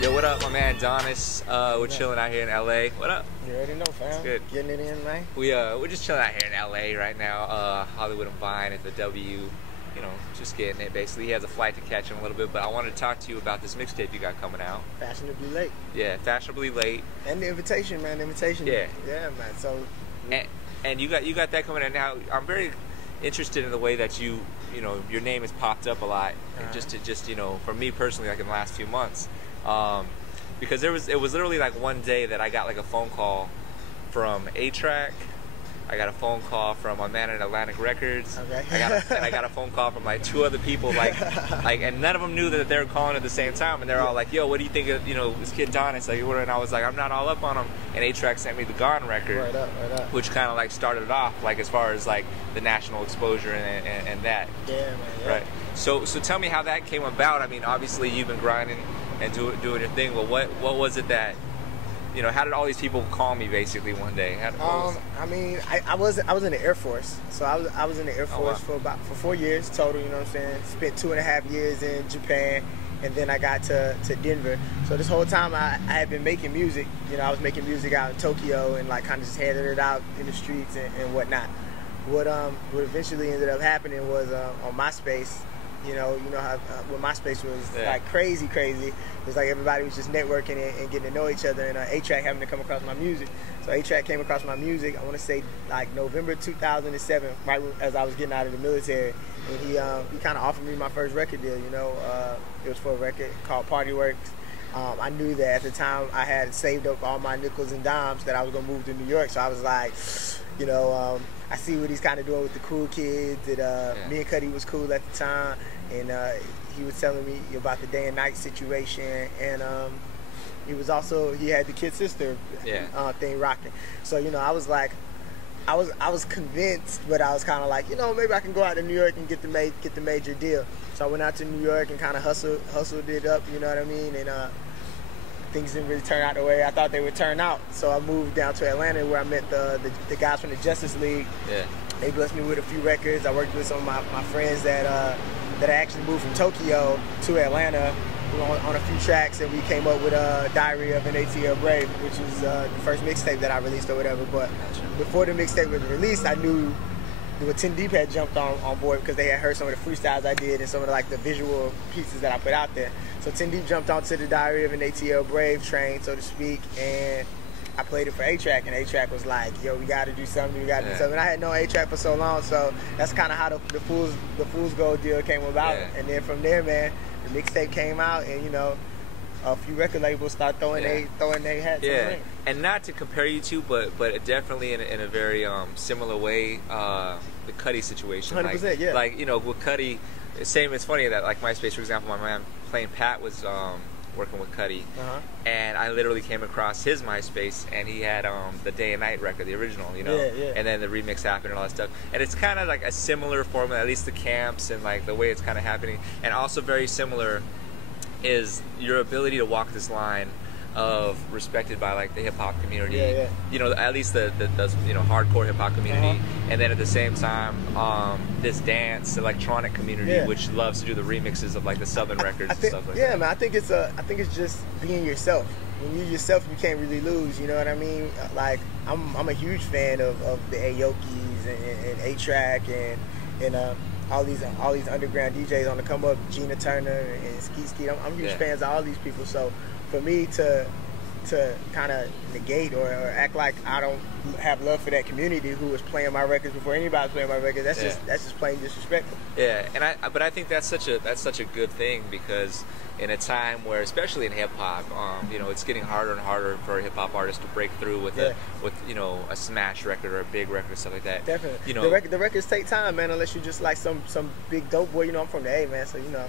Yo, what up, my man Donnis? We're chilling out here in LA. What up? You already know, fam. It's good. Getting it in, man. We're just chilling out here in LA right now. Hollywood and Vine at the W. You know, just getting it. Basically, he has a flight to catch in a little bit, but I wanted to talk to you about this mixtape you got coming out. Fashionably late. Yeah, fashionably late. And the invitation, man. The invitation. Yeah. Yeah, man. So. And you got that coming out now. I'm very interested in the way that you know, your name has popped up a lot, just you know, for me personally, like in the last few months. Because it was literally like one day that I got like a phone call from A-Track. I got a phone call from my man at Atlantic Records. Okay. I got a phone call from like two other people, like, and none of them knew that they were calling at the same time, and they're all like, "Yo, what do you think of, you know, this kid Donnis?" Like, and I was like, "I'm not all up on him." And A-Track sent me the Gone record, Right up. which kind of like started it off, like as far as like the national exposure and that. Yeah, man. Yeah. Right. So tell me how that came about. I mean, obviously you've been grinding and doing your thing, but what was it that, you know, how did all these people call me basically one day? I mean, I was in the Air Force, so I was in the Air Force for 4 years total. You know what I'm saying? Spent 2.5 years in Japan, and then I got to Denver. So this whole time I had been making music. You know, I was making music out in Tokyo and like kind of just handing it out in the streets and whatnot. What eventually ended up happening was on MySpace. You know how when MySpace was like crazy. It was like everybody was just networking and getting to know each other, and A-Track happened to come across my music. So A-Track came across my music, I want to say like November 2007, right as I was getting out of the military, and he kind of offered me my first record deal. You know, it was for a record called Party Works. I knew that at the time I had saved up all my nickels and dimes that I was gonna move to New York, so I was like, you know, I see what he's kind of doing with the cool kids. That me and Cuddy was cool at the time, and he was telling me about the day and night situation, and he had the kid sister thing rocking. So you know, I was like, I was convinced, but I was kind of like, you know, maybe I can go out to New York and get the major deal. So I went out to New York and kind of hustled it up, you know what I mean, and things didn't really turn out the way I thought they would turn out. So I moved down to Atlanta, where I met the guys from the Justice League. Yeah. They blessed me with a few records. I worked with some of my friends that I actually moved from Tokyo to Atlanta on a few tracks, and we came up with Diary of an ATL Brave, which is the first mixtape that I released or whatever. But before the mixtape was released, I knew what 10 Deep had jumped on board because they had heard some of the freestyles I did and some of the visual pieces that I put out there. So 10 Deep jumped onto the Diary of an ATL Brave train, so to speak, and I played it for A-Track, and A-Track was like, "Yo, we got to do something. We got to do something." And I had known A-Track for so long, so that's kind of how the Fool's Gold deal came about. Yeah. And then from there, man, the mixtape came out, and you know, a few record labels start throwing their hats in the ring. And not to compare you two, but definitely in a very similar way, the Cuddy situation. 100%, Like, you know, with Cuddy, same. It's funny that like MySpace, for example, my man Plain Pat was working with Cuddy, and I literally came across his MySpace, and he had the Day and Night record, the original, you know, and then the remix happened and all that stuff. And it's kind of like a similar formula, at least the camps and like the way it's kind of happening, and also very similar is your ability to walk this line of respected by like the hip hop community, you know, at least the you know, hardcore hip hop community, and then at the same time this dance electronic community which loves to do the remixes of like the Southern records and stuff like that. Yeah, man, I think it's just being yourself. When you're yourself, you can't really lose. You know what I mean? Like I'm a huge fan of the Aokis and A-Track and all these underground DJs on the come up, Gina Turner and Ski. I'm huge fans of all these people. So for me to kind of negate or act like I don't have love for that community who was playing my records before anybody was playing my records, that's just plain disrespectful. Yeah, but I think that's such a good thing, because in a time where, especially in hip hop, you know, it's getting harder and harder for hip hop artists to break through with you know, a smash record or a big record or stuff like that. Definitely. You know, the records take time, man. Unless you're just like some big dope boy. You know, I'm from the A, man. So you know,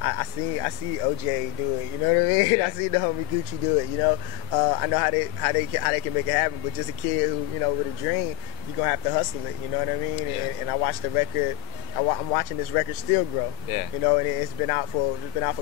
I see OJ do it. You know what I mean? I see the homie Gucci do it. You know, I know how they can make it happen. But just a kid to, you know, with a dream, you're gonna have to hustle it. You know what I mean? And I watched the record. I'm watching this record still grow. Yeah. You know, and it's been out for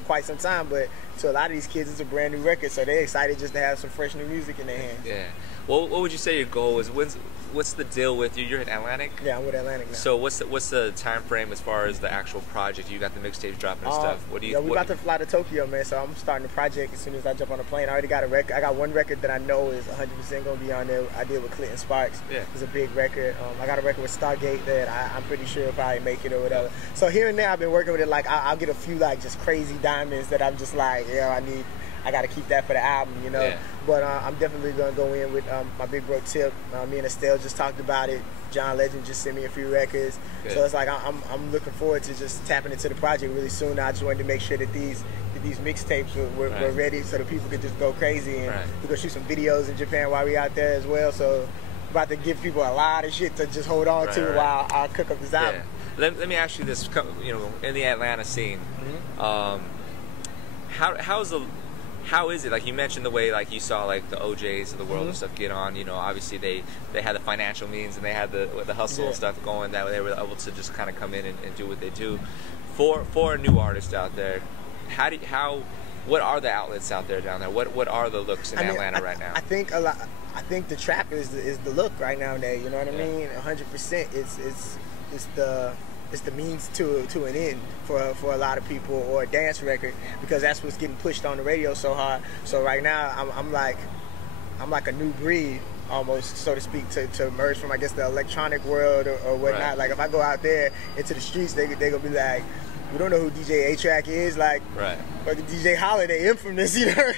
quite some time. But to a lot of these kids, it's a brand new record, so they're excited just to have some fresh new music in their hands. Yeah. Well, what would you say your goal is? What's the deal with you? You're in Atlantic? Yeah, I'm with Atlantic now. So what's the time frame as far as the actual project? You got the mixtapes dropping and stuff. What do you? Yeah, we're about to fly to Tokyo, man. So I'm starting the project as soon as I jump on the plane. I already got a record. I got one record that I know is 100% gonna be on there. I did with Clinton Sparks. Yeah. It's a big record. I got a record with Stargate that I'm pretty sure will probably make it or whatever. So here and there, I've been working with it. Like I'll get a few like just crazy diamonds that I'm just like, I got to keep that for the album, you know. Yeah. But I'm definitely going to go in with my big bro Tip. Me and Estelle just talked about it. John Legend just sent me a few records. Good. So it's like I'm looking forward to just tapping into the project really soon. I just wanted to make sure that these mixtapes were ready so that people could just go crazy. And we're going to shoot some videos in Japan while we out there as well. So about to give people a lot of shit to just hold on to while I cook up this album. Yeah. Let me ask you this, you know, in the Atlanta scene, how is it? Like you mentioned the way like you saw like the OJs of the world and stuff get on. You know, obviously they had the financial means and they had the hustle and stuff going that they were able to just kind of come in and do what they do. For a new artist out there, what are the outlets out there down there? What are the looks in Atlanta right now? I think I think the trap is the look right now. There, you know what I mean? 100%. It's the means to an end for a lot of people, or a dance record, because that's what's getting pushed on the radio so hard. So right now I'm like a new breed almost, so to speak, to emerge from, I guess, the electronic world or whatnot. Right. Like if I go out there into the streets, they gonna be like, we don't know who DJ A-Track is, like, fucking DJ Holiday, infamous, you know.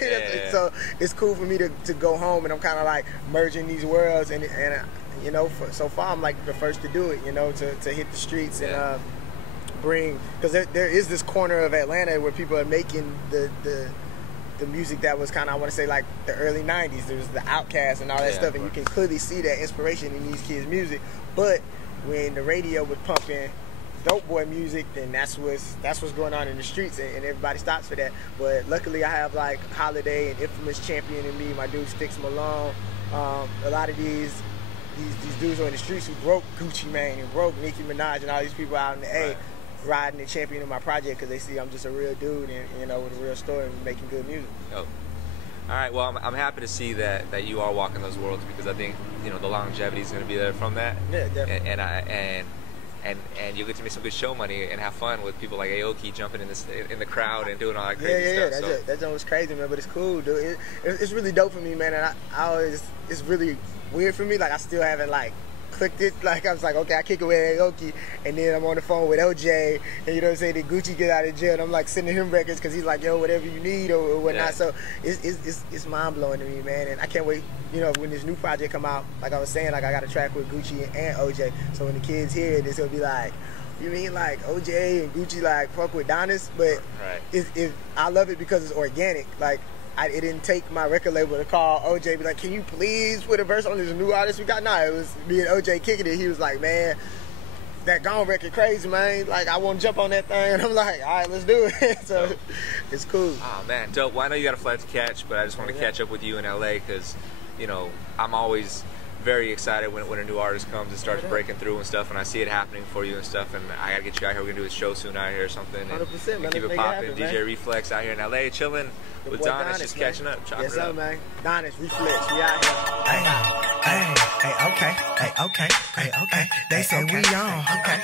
So it's cool for me to go home, and I'm kind of like merging these worlds, and you know, so far I'm like the first to do it, you know, to hit the streets and bring, because there is this corner of Atlanta where people are making the music that was kind of, I want to say, like the early 90s. There was the Outkast and all that stuff, and you can clearly see that inspiration in these kids' music. But when the radio was pumping dope boy music, then that's what's going on in the streets, and everybody stops for that. But luckily I have like Holiday and Infamous championing me, my dude Sticks Malone, a lot of these dudes are in the streets who broke Gucci Mane and broke Nicki Minaj and all these people out in the A, riding and championing my project because they see I'm just a real dude and, you know, with a real story and making good music. Oh. All right, well, I'm happy to see that you are walking those worlds, because I think, you know, the longevity is going to be there from that. Yeah, definitely. And you'll get to make some good show money and have fun with people like Aoki jumping in the crowd and doing all that crazy stuff. That joint was crazy, man, but it's cool, dude. It's really dope for me, man, and I always, it's really weird for me, like I still haven't like clicked it. Like I was like, okay, I kick it with Aoki, and then I'm on the phone with OJ, and you know what I'm saying, then Gucci get out of jail, and I'm like sending him records because he's like, yo, whatever you need or whatnot. So it's mind blowing to me, man, and I can't wait. You know, when this new project come out, like I was saying, like I got a track with Gucci and OJ, so when the kids hear it, it's gonna be like, you mean like OJ and Gucci like fuck with Donnis? But I love it because it's organic. Like it didn't take my record label to call OJ, be like, can you please put a verse on this new artist we got? Nah, it was me and OJ kicking it. He was like, man, that Gone record crazy, man. Like, I want to jump on that thing. And I'm like, all right, let's do it. So it's cool. Oh, man, dope. Well, I know you got a flight to catch, but I just want to catch up with you in LA because, you know, I'm always very excited when a new artist comes and starts breaking through and stuff, and I see it happening for you and stuff, and I gotta get you out here. We're gonna do a show soon out here or something, and 100%, man. Keep it popping. DJ Reflex out here in LA, chilling with Donnis, just catching up, chopping it up. Man. Donnis, Reflex, we out here. Hey, okay. They say we on. Okay.